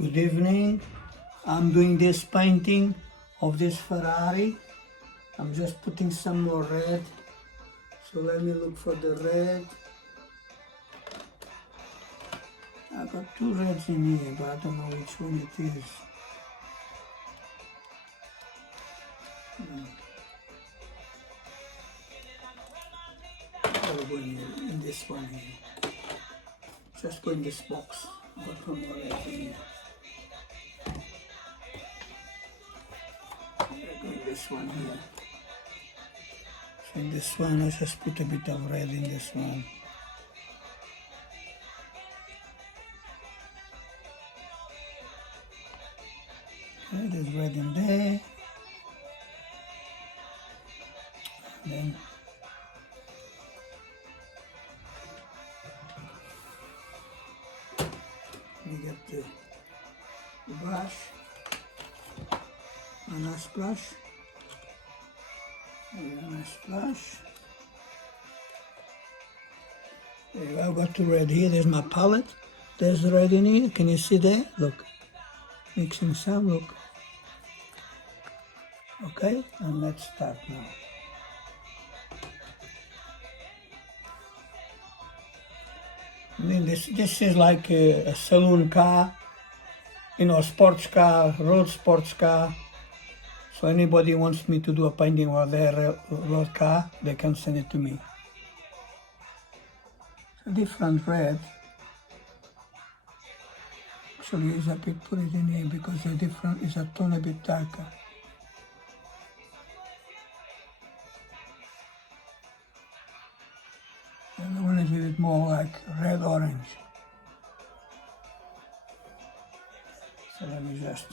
Good evening. I'm doing this painting of this Ferrari. I'm just putting some more red. So let me look for the red. I got two reds in here, but I don't know which one it is. I'll go in this one here. Just go in this box. Got one more red in here. Go in this one here. So in this one, I just put a bit of red in this one. Okay, there's red in there. And then we get the brush, a nice brush, a nice brush. There you go, I've got the red here. There's my palette. There's the red in here. Can you see there? Look, mixing some. Look. Okay, and let's start now. I mean, this is like a saloon car, you know, sports car, road sports car. So anybody wants me to do a painting of their road car, they can send it to me. It's a different red. Actually, it's a bit put it in here because the different is a tone a bit darker. And the one is a bit more like red-orange. So let me just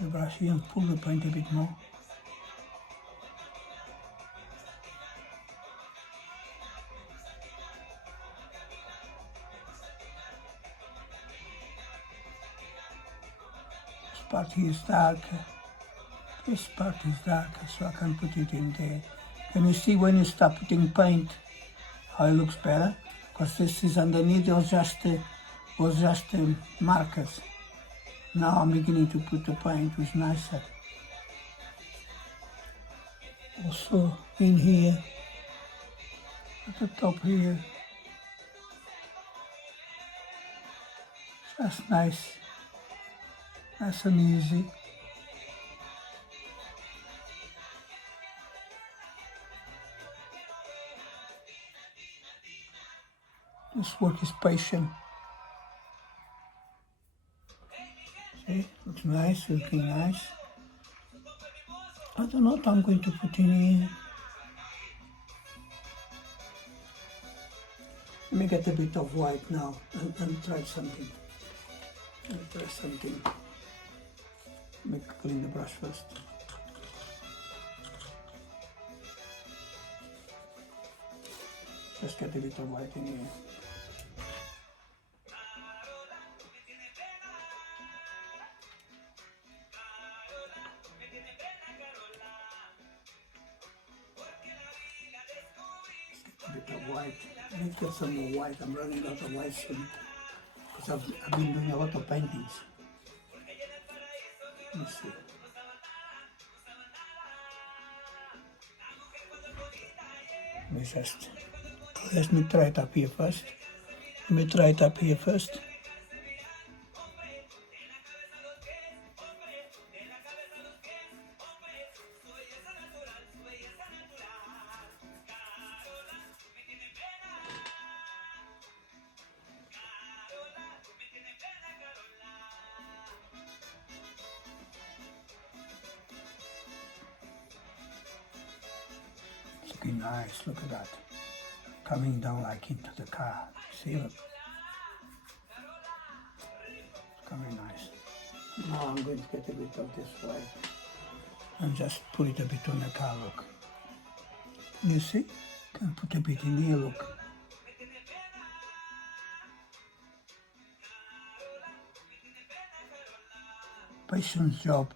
the brush here and pull the paint a bit more. This part here is darker. This part is darker, so I can put it in there. Can you see when you start putting paint how it looks better? Because this is underneath was just markers. Now I'm beginning to put the paint, which is nicer. Also in here, at the top here, just nice and easy. This work is patient. See, looks nice, looking nice. I don't know what I'm going to put in here. Let me get a bit of white now and try something. Let me clean the brush first. Just get a bit of white in here. A bit of white. Let's get some more white. I'm running out of white soon because I've been doing a lot of paintings. Let's see. Let me try it up here first. It's looking nice, look at that. Coming down like into the car. See, look. It's coming nice. Now I'm going to get a bit of this white and just put it a bit on the car, look. You see? Can put a bit in here, look. Patience job.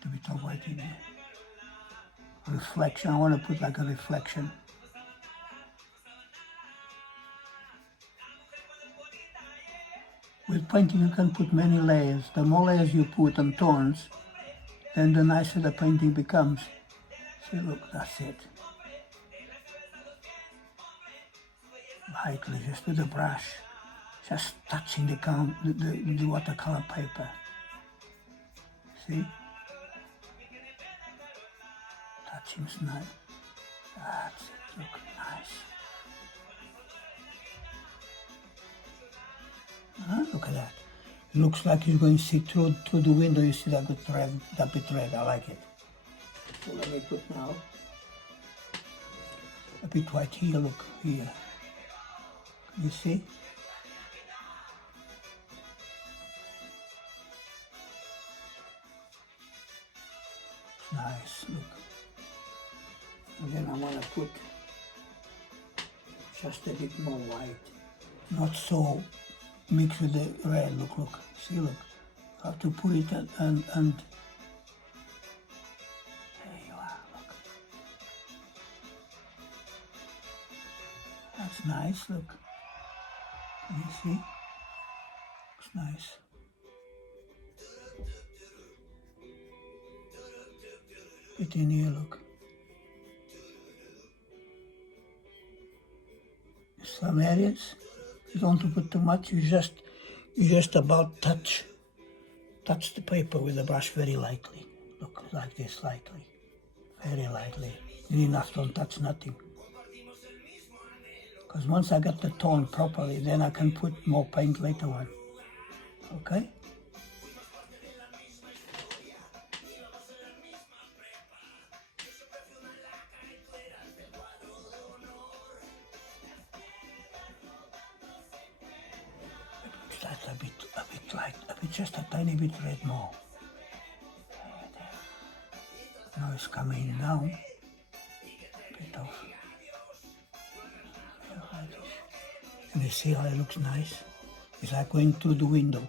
Put a bit of white in here. Reflection, I want to put like a reflection. With painting you can put many layers. The more layers you put and tones, then the nicer the painting becomes. See, look, that's it. Lightly, just with the brush, just touching the watercolor paper. See? Touching nice. That's it, look, nice. Look at that. It looks like you're going to see through the window. You see that good thread, that bit red. I like it. So let me put now a bit white here. Look here. Can you see? Nice. Look. And then I want to put just a bit more white, not so mixed with the red. Look, see, look. I have to put it and there you are, look. That's nice, look. Can you see? Looks nice. Put in here, look. Some areas you don't want to put too much. You just about touch the paper with the brush very lightly. Look, like this, lightly, very lightly. Enough, don't touch nothing. Because once I get the tone properly, then I can put more paint later on. Okay? That's a bit light, just a tiny bit red more. Now it's coming down. A bit of. And you see how it looks nice? It's like going through the window,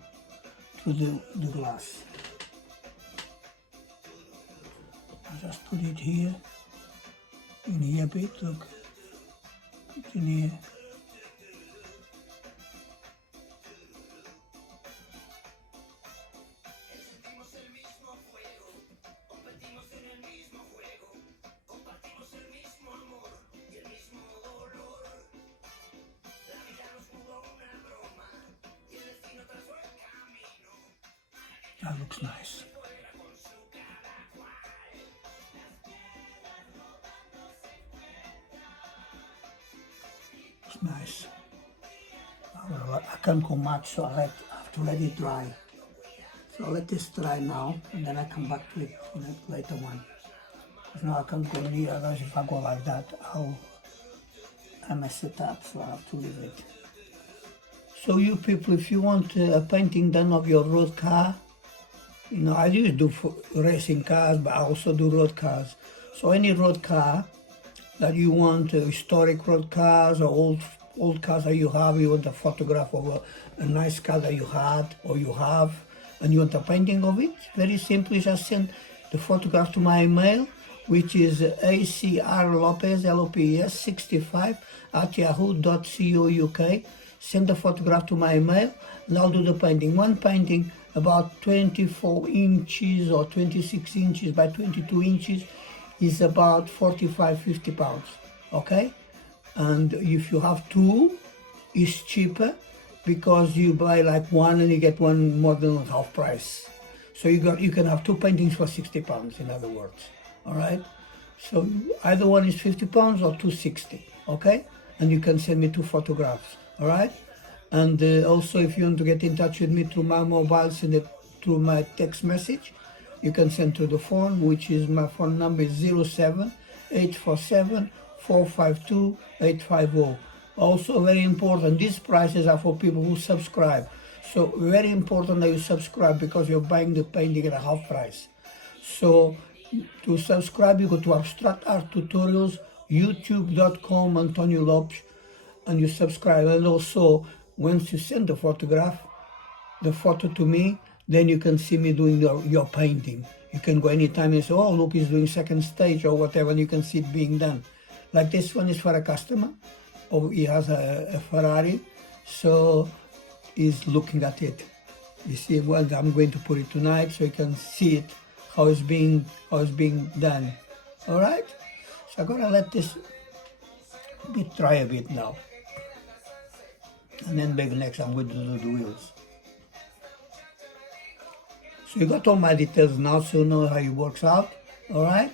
through the glass. I'll just put it here, in here a bit, look. Put in here. That looks nice. It's nice. I can't go much, so I have to let it dry. So I'll let this dry now, and then I come back to it later on. Now I can't go near, otherwise if I go like that, I mess it up, so I have to leave it. So you people, if you want a painting done of your road car, I used to do racing cars, but I also do road cars. So any road car that you want, historic road cars or old cars that you have, you want a photograph of a nice car that you had or you have, and you want a painting of it, very simply just send the photograph to my email, which is acrlopes, L-O-P-E-S, 65 @yahoo.co.uk. Send the photograph to my email and I'll do the painting. One painting about 24 inches or 26 inches by 22 inches is about 45-50 pounds, okay? And if you have two, it's cheaper because you buy like one and you get one more than half price. So you can have two paintings for 60 pounds, in other words, all right? So either one is 50 pounds or 260, okay? And you can send me 2 photographs, all right? And also if you want to get in touch with me through my mobile, send it through my text message. You can send to the phone, which is my phone number is 07-847-452-850. Also very important, these prices are for people who subscribe. So very important that you subscribe because you're buying the painting at a half price. So to subscribe, you go to Abstract Art Tutorials, youtube.com, Antonio Lopes, and you subscribe. And also, once you send the photo to me, then you can see me doing your painting. You can go anytime and say, oh, look, he's doing second stage or whatever, and you can see it being done. Like this one is for a customer, or he has a Ferrari. So is looking at it. You see, well, I'm going to put it tonight so you can see it, how it's being done. All right? So I'm gonna let this dry a bit now. And then maybe next I'm going to do the wheels. So you got all my details now, so you know how it works out. All right?